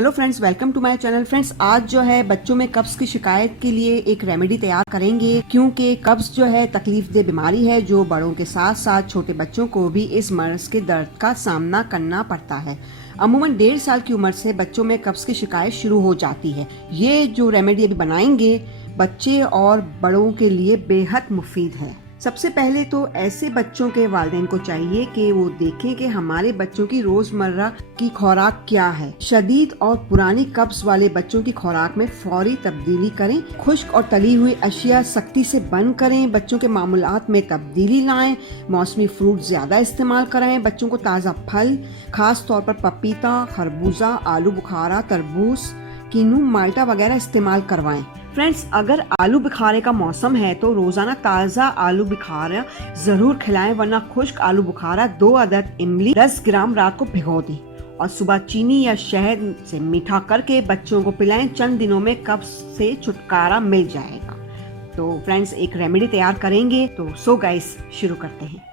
Hello friends, welcome to my channel. Friends, आज जो है बच्चों में कब्ज की शिकायत के लिए एक रेमेडी तैयार करेंगे, क्योंकि कब्ज जो है तकलीफ दे बीमारी है जो बड़ों के साथ साथ छोटे बच्चों को भी इस मर्ज के दर्द का सामना करना पड़ता है। अमूमन 1.5 साल की उम्र से बच्चों में कब्ज की शिकायत शुरू हो जाती है। ये जो रेमेडी अभी बनाएंगे बच्चे और बड़ों के लिए बेहद मुफीद है। सबसे पहले तो ऐसे बच्चों के वालिदैन को चाहिए कि वो देखें कि हमारे बच्चों की रोजमर्रा की खुराक क्या है। शदीद और पुरानी कब्ज वाले बच्चों की खुराक में फौरी तब्दीली करें। खुश्क और तली हुई अशिया सख्ती से बंद करें। बच्चों के मामूलात में तब्दीली लाएं। मौसमी फ्रूट ज्यादा इस्तेमाल कराएं। बच्चों को ताज़ा फल, खास तौर पर पपीता, खरबूजा, आलू बुखारा, तरबूज, कीनू, माल्टा वगैरह इस्तेमाल करवाएं। फ्रेंड्स, अगर आलू बुखारे का मौसम है तो रोजाना ताज़ा आलू बुखारा जरूर खिलाएं, वरना खुश्क आलू बुखारा 2 अदद इमली 10 ग्राम रात को भिगो दें और सुबह चीनी या शहद से मीठा करके बच्चों को पिलाएं। चंद दिनों में कब्ज से छुटकारा मिल जाएगा। तो फ्रेंड्स, एक रेमेडी तैयार करेंगे। तो सो गाइस, शुरू करते हैं।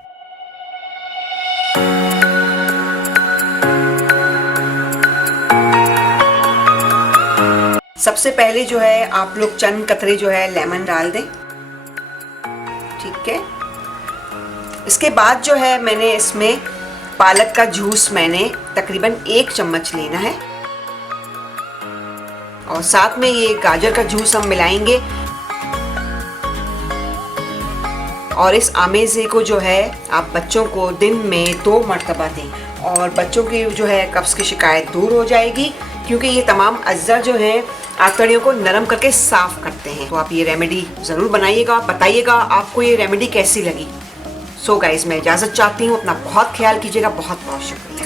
सबसे पहले जो है आप लोग चंद कतरे जो है लेमन डाल दें, ठीक है। इसके बाद जो है मैंने इसमें पालक का जूस मैंने तकरीबन 1 चम्मच लेना है और साथ में ये गाजर का जूस हम मिलाएंगे और इस आमेज़े को जो है आप बच्चों को दिन में 2 मरतबा दें और बच्चों की जो है कब्ज़ की शिकायत दूर हो जाएगी, क्योंकि ये तमाम अज्जा जो है आंतड़ियों को नरम करके साफ करते हैं। तो आप ये रेमेडी ज़रूर बनाइएगा, बताइएगा आपको ये रेमेडी कैसी लगी। सो गाइस, मैं इजाज़त चाहती हूँ। अपना बहुत ख्याल कीजिएगा। बहुत बहुत शुक्रिया।